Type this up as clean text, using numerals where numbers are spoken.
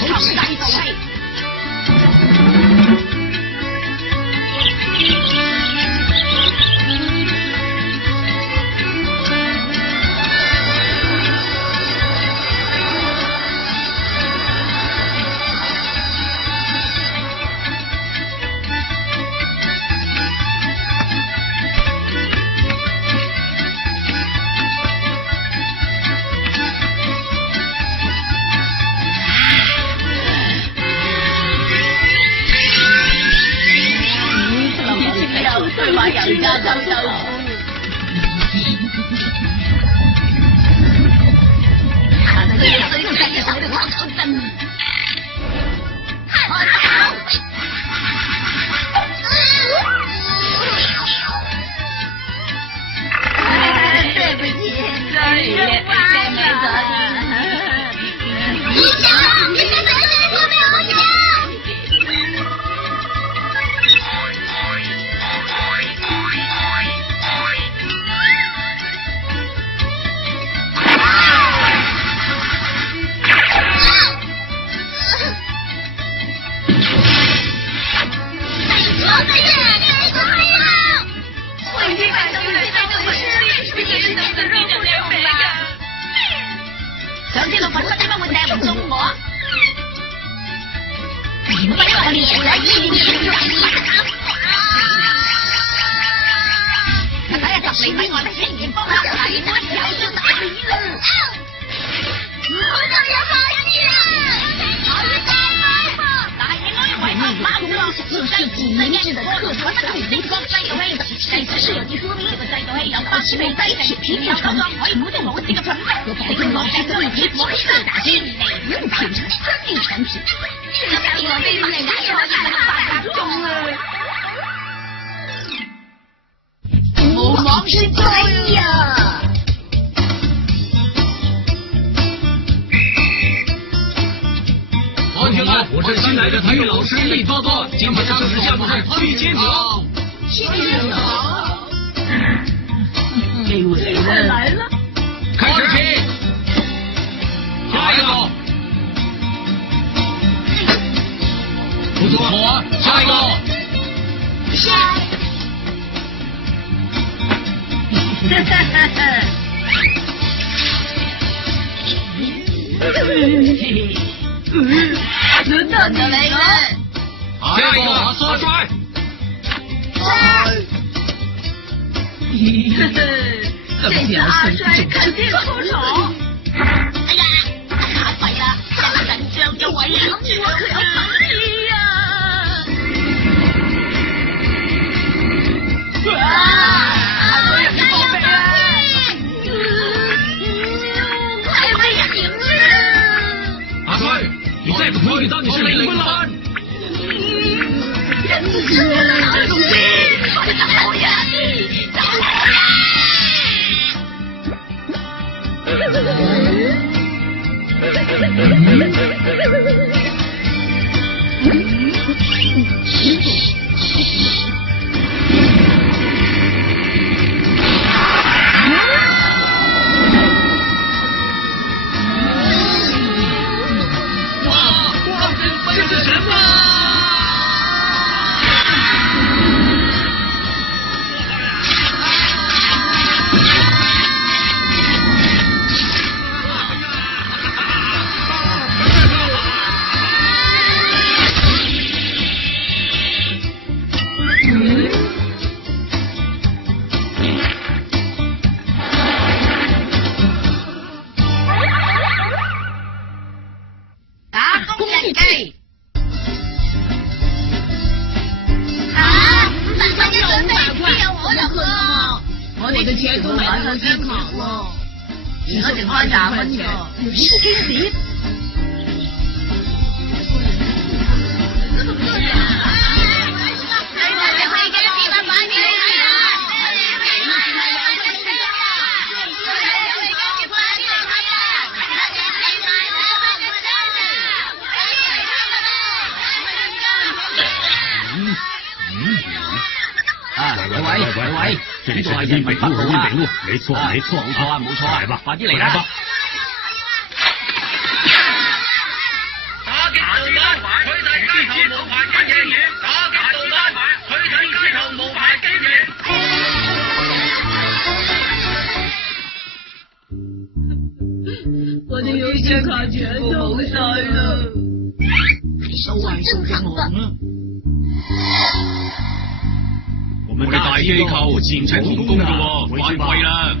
場勢就係。人家臭豆腐，他的脸色又在一场火烤灯，看好！对不起，真没责任。你想，你是责任，我没有想。上次6份點解會掟唔中我？點解我連我意念都我睇下就嚟俾我哋竟然幫下嚟，我又要打你啦！我就有好意啦！好意大我為何馬上就係幾明智的客團的主力方制遊戲，這次是有啲說明這個制遊戲有8次未低鐵片要創作可以不斷無視嘅準備，有保證落實對鐵我係最大先利用品質專利產品，這個令我非常嘅壓力可以發達中啊！我忙是對呀。王天安，我是新来的体育老师厉哥哥，今天测试项目是推肩者。新人好，这位人来了，开始起，下一个，不错，下一个，下，轮到你了，下一个刷摔。这次二帅肯定出手。哎呀，太弊啦！真緊張嘅位，我可有反擊啊！我有啲報備啊！快被醒了！阿帥，你再不回去當你是雷坤了。真是老東西，找我呀！找我呀！这是什么？而家剩翻20蚊嘅，咦？經典！喂，這裡是人民北路，人民北路，沒錯，冇錯，來吧，快啲嚟啦！打我的游戏卡全都冇晒啦，收啊收正行啊！我们的大机构请求停工的喎，犯规啦！